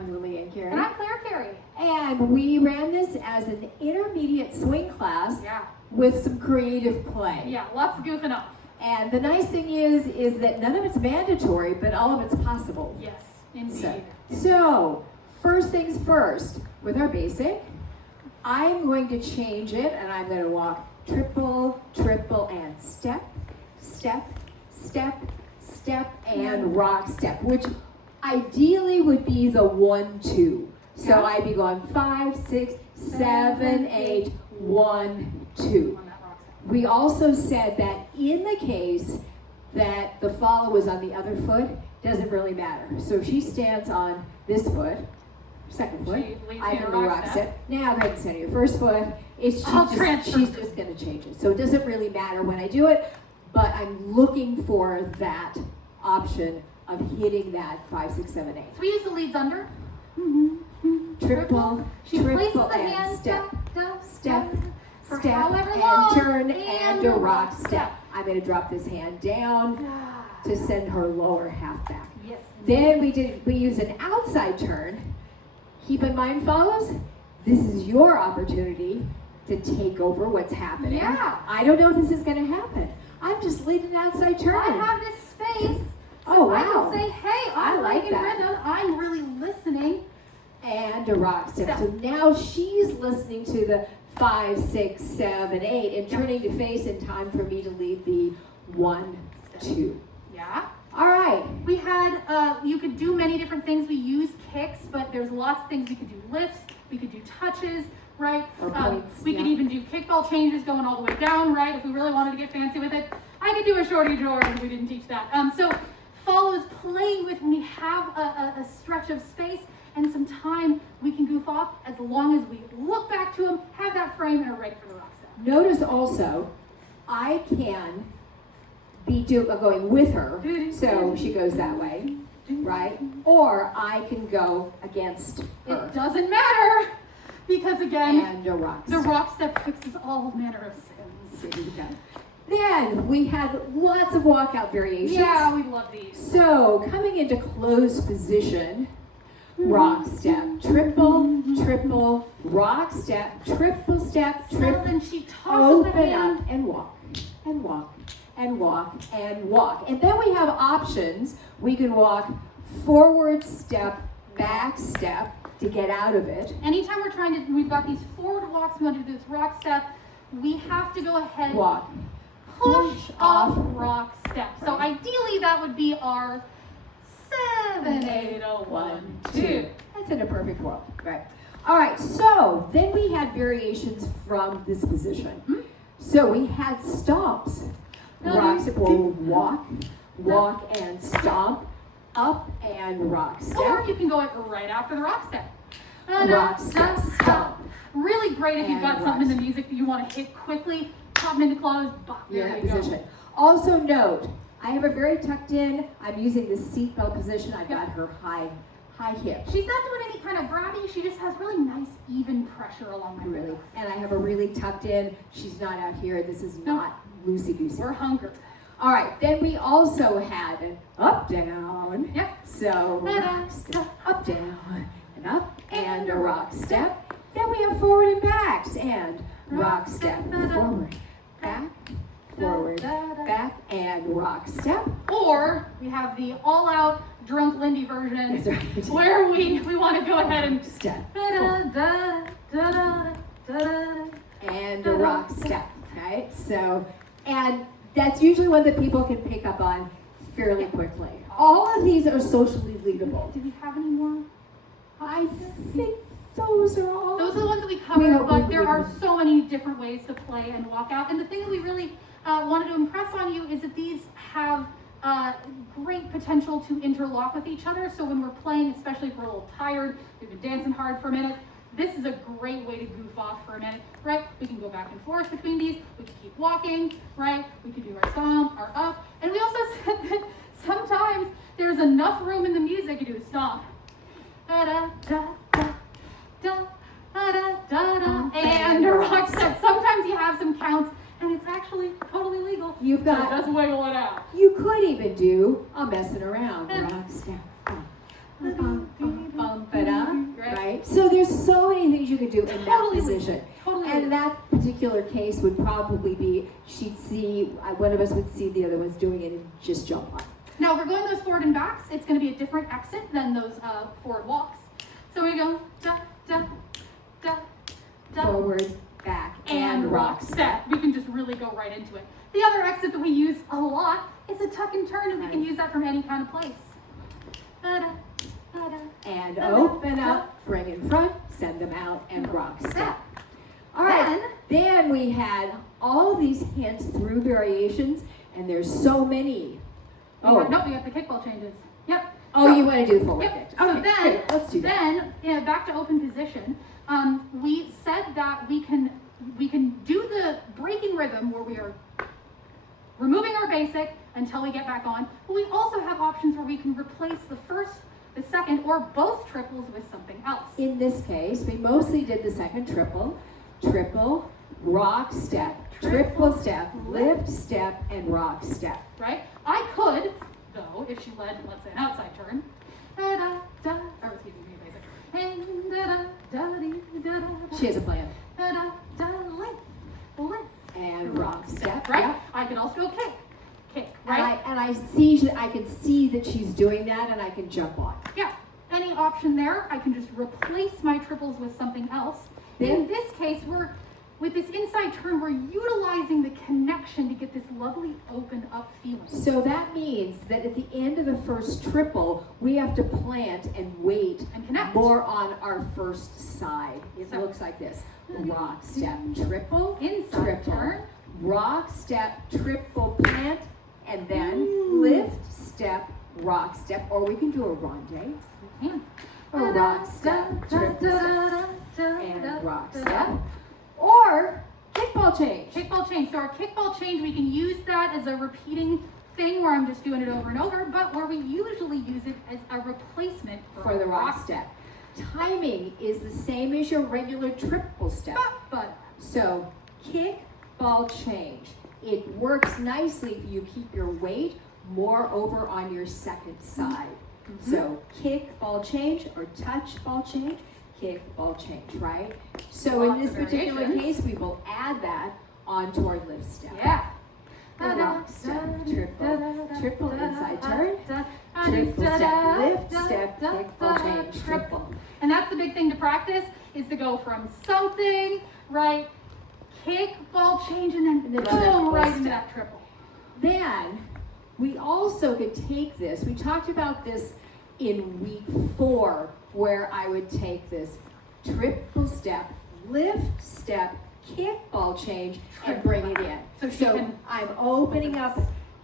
I'm Lillian Carey. And I'm Claire Carey. And we ran this as an intermediate swing class with some creative play. Yeah, lots of goofing off. And the nice thing is that none of it's mandatory, but all of it's possible. Yes, indeed. So first things first, with our basic, I'm going to change it and I'm going to walk triple, triple, and step, step, step, step, and rock step, which ideally would be the 1-2. So I'd be going 5, 6, 7, 8, 1, 2. We also said that in the case that the follow is on the other foot, doesn't really matter. So if she stands on this foot, second foot, I can do rock step. Now right in center, your first foot, she's just going to change it. So it doesn't really matter when I do it, but I'm looking for that option of hitting that 5, 6, 7, 8. So we use the leads under. Triple, she places the and hand step, step, step, and turn, and a rock step. I'm going to drop this hand down to send her lower half back. Yes. Then we use an outside turn. Keep in mind, follows, this is your opportunity to take over what's happening. Yeah. I don't know if this is going to happen. I'm just leading an outside turn. I have this space. Oh, wow. I can say, hey, I'm like in that. rhythm. I'm really listening. And a rock step. So now she's listening to the 5, 6, 7, 8 and turning to face in time for me to lead the 1, 2. Yeah. All right. We had, you could do many different things. We use kicks, but there's lots of things. We could do lifts, we could do touches, right? Or points, we could even do kickball changes going all the way down, right? If we really wanted to get fancy with it. I could do a shorty drawer, but we didn't teach that. So follows playing with when we have a stretch of space and some time we can goof off as long as we look back to them, have that frame, and are ready for the rock step. Notice also, I can be going with her, so she goes that way, right? Or I can go against her. It doesn't matter, because again, and a rock the step. rock step fixes all manner of sins. There you go. Then we had lots of walkout variations. Yeah, we love these. So coming into closed position, rock step, triple, triple, rock step, triple step, triple. Then she tosses the Open hand. up and walk, and walk, and walk, and walk. And then we have options. We can walk forward step, back step to get out of it. Anytime we've got these forward walks, we want to do this rock step, we have to go ahead, Walk. push off rock step. So ideally that would be our 7, 8, 1, 2. That's in a perfect world, right? All right, so then we had variations from this position. So we had stomps. Rock step, we'll walk, and stomp, up and rock step. Or you can go right after the rock step. Rock step, stomp. Really great if you've got And something in rock the music that you want to hit quickly, pop them into close, bop, You're there in you that go. position. Also note, I have her very tucked in. I'm using the seatbelt position. I've got her high hip. She's not doing any kind of grabby, she just has really nice even pressure along my Really, middle. and I have her really tucked in. She's not out here. This is not loosey-goosey. We're hunkered. All right, then we also had an up, down. Yep. So rock step, up, down, and up, and a rock step. Then we have forward and backs, and rock step, forward, back, and rock step. Or we have the all-out drunk Lindy version That's right. where we want to go ahead and Step, and a rock step, okay? So, and that's usually one that people can pick up on fairly quickly. All of these are socially leadable. Do we have any more? I think those are all. Those are the ones that we covered, hope but we- there are so many different ways to play and walk out. And the thing that we really wanted to impress on you is that these have great potential to interlock with each other. So when we're playing, especially if we're a little tired, we've been dancing hard for a minute, this is a great way to goof off for a minute, right? We can go back and forth between these. We can keep walking, right? We can do our stomp, our up. And we also said that sometimes there's enough room in the music to do a stomp. Da da da da da da da da da, and a rock step. Sometimes you have some counts, and it's actually totally legal. You've got. So just wiggle it out. You could even do a messing around rock step. Bum, bum, bum, ba-da, right? So there's so many things you can do in that Totally position. Totally. And that particular case would probably be, she'd see, one of us would see the other one's doing it and just jump on. Now, if we're going those forward and backs, it's going to be a different exit than those forward walks. So we go da, da, da, da. Forward, back, and rock step. We can just really go right into it. The other exit that we use a lot is a tuck and turn, and we can use that from any kind of place. Da, da, da, da. And open up, bring in front, send them out, and rock step. All right, then we had all these hints through variations, and there's so many. We got the kickball changes. Yep. Oh, So- you want to do the forward Yep. kick. So Okay, then, great. Let's do that. Then back to open position. We said that we can do the breaking rhythm where we are removing our basic until we get back on. But we also have options where we can replace the first, the second, or both triples with something else. In this case, we mostly did the second triple, rock step, triple step, lift step, and rock step. Right? I could, though, if she led, let's say, an outside turn. Da da da. Or excuse me, basic. And da da da dee, da da da. She has a plan. Da da da. Lift. And rock step, Right? yep. I can also go kick, right? And I can see that she's doing that, and I can jump on. Yeah. Any option there, I can just replace my triples with something else. Yeah. In this case, with this inside turn, we're utilizing the connection to get this lovely open up feeling. So that means that at the end of the first triple, we have to plant and wait And connect. more on our first side. It So- looks like this. Rock step, triple, Inside triple, turn. rock step, triple plant, and then lift step, rock step, or we can do a ronde. Yeah. Or rock step, triple step, and rock step. Or kickball change. Kickball change. So our kickball change, we can use that as a repeating thing where I'm just doing it over and over, but where we usually use it as a replacement For the rock step. Timing is the same as your regular triple step. But So kick, ball, change. It works nicely if you keep your weight more over on your second side. So kick, ball, change, or touch, ball, change, kick, ball, change, right? So in Lots this of particular variations. case, we will add that onto our lift step. yeah. The rock step, triple inside turn, triple step, lift step, kick, ball, change, triple. And that's the big thing to practice, is to go from something, right, kick, ball, change, and then And then boom, triple right into step. that triple. Then we also could take this, we talked about this in week 4, where I would take this triple step, lift step, kick, ball change, and bring it in. So she can- I'm opening up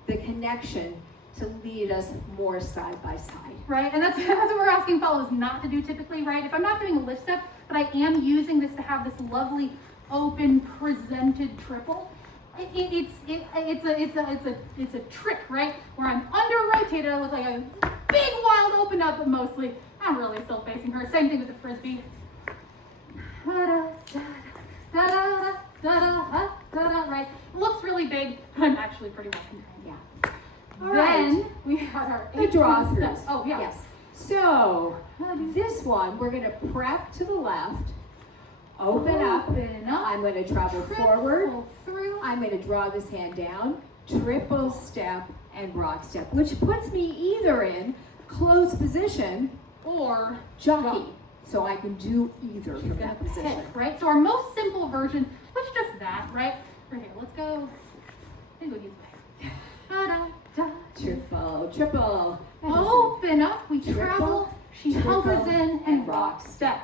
the connection to lead us more side by side. Right, and that's what we're asking fellows not to do typically, right? If I'm not doing a lift step, but I am using this to have this lovely open presented triple, it's a trick, right? Where I'm under rotated, I look like a big wild open up, but mostly I'm really still facing her. Same thing with the frisbee. Right? It looks really big, but I'm actually pretty well contained. Yeah. All Then right. we had our The draw 18 throughs. steps. Oh yeah. Yes. So this one, we're gonna prep to the left, open up. Open up. I'm gonna travel Triple forward. through. I'm gonna draw this hand down, triple step, and rock step, which puts me either in close position, Or jockey. So I can do either from gonna that position. pick, right? So our most simple version was just that, right? Right here, let's go. I think we'll use that. Da-da-da. Triple, triple. Open up, we Triple, travel, she triple, hovers in and and rock rock step.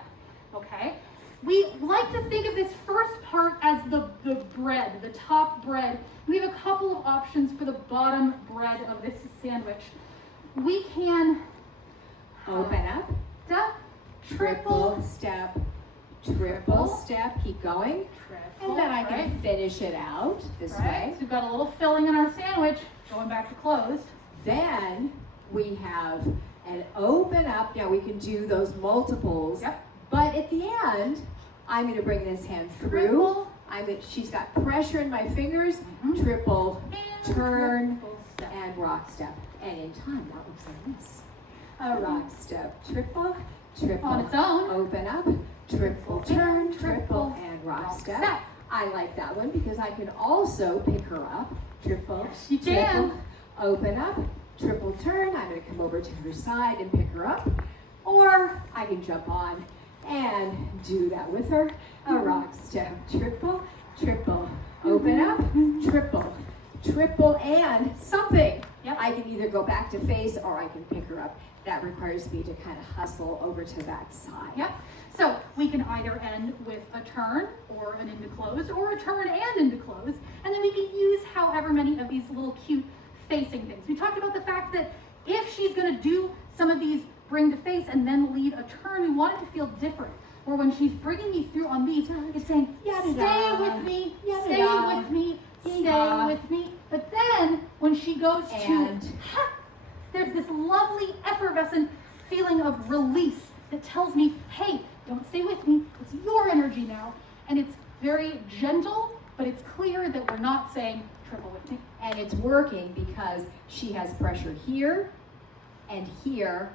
Okay? We like to think of this first part as the bread, the top bread. We have a couple of options for the bottom bread of this sandwich. We can Open up, triple, triple step, keep going. triple, And then I can right? finish it out this Right, way. so we've got a little filling in our sandwich, going back to closed. Then we have an open up. Now we can do those multiples. Yep. But at the end, I'm going to bring this hand through. Triple. She's got pressure in my fingers. Mhm. Triple, And turn, triple step. and rock step. And in time, that looks like this. A rock step, triple, triple. On its own. Open up, triple turn, triple, and rock step. I like that one because I can also pick her up. Triple, You can. triple, open up, triple turn. I'm going to come over to her side and pick her up. Or I can jump on and do that with her. A rock step, triple, triple, open up, triple, triple, and something. Yep. I can either go back to face or I can pick her up. That requires me to kind of hustle over to that side. Yep. So we can either end with a turn or an into close, or a turn and into close, and then we can use however many of these little cute facing things. We talked about the fact that if she's going to do some of these bring to face and then lead a turn, we want it to feel different. Or when she's bringing me through on these, it's saying, stay with me, stay with me, stay with me. But then when she goes to, there's this lovely effervescent feeling of release that tells me, hey, don't stay with me, it's your energy now. And it's very gentle, but it's clear that we're not saying triple with me. And it's working because she has pressure here and here,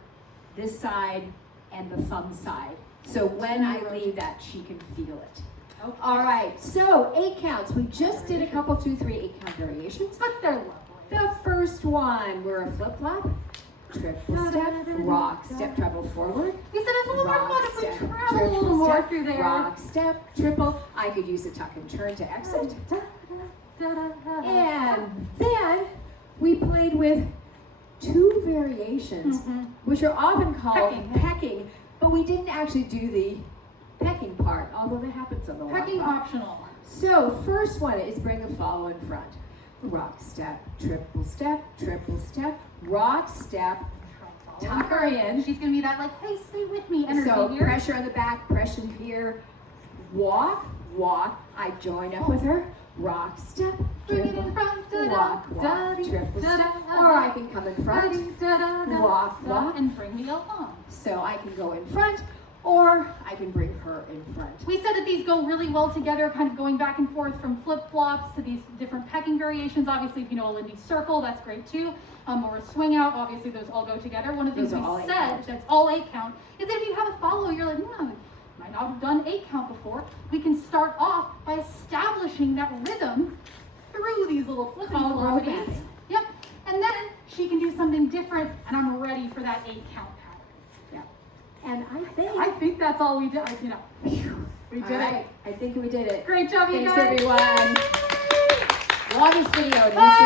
this side and the thumb side. So when I lead that, she can feel it. Okay. All right, so 8 counts. We just did a couple, 2, 3, 8 count variations. But they're lovely. The first one, we're a flip-flop, triple step, rock step, treble forward. We said it's a little more fun Rock if step, we travel a triple little more step, through there. rock step, triple. I could use a tuck and turn to exit. And then we played with 2 variations, which are often called pecking, but we didn't actually do the pecking part, although that happens on the Pecking walk. optional. So first one is bring the follow in front. Rock step, triple step, rock step, tuck her in. She's gonna be that like, hey, stay with me energy So here. pressure on the back, pressure here, walk, walk. I join up with her, rock step, Bring it triple, in front, walk, walk, triple step, or I can come in front, walk, walk. and bring me along. So I can go in front, or I can bring her in front. We said that these go really well together, kind of going back and forth from flip-flops to these different pecking variations. Obviously, if you know a Lindy circle, that's great too. Or a swing out, obviously those all go together. One of the things Those are all we 8 said, count. that's all 8 count, is that if you have a follow, you're like, might not have done 8 count before. We can start off by establishing that rhythm through these little flippity Called floppities. romancing. Yep. And then she can do something different, and I'm ready for that 8 count pattern. Yeah. And I think that's all we did. We did all right, I think we did it. Great job, you Thanks guys. everyone. Longest video in history.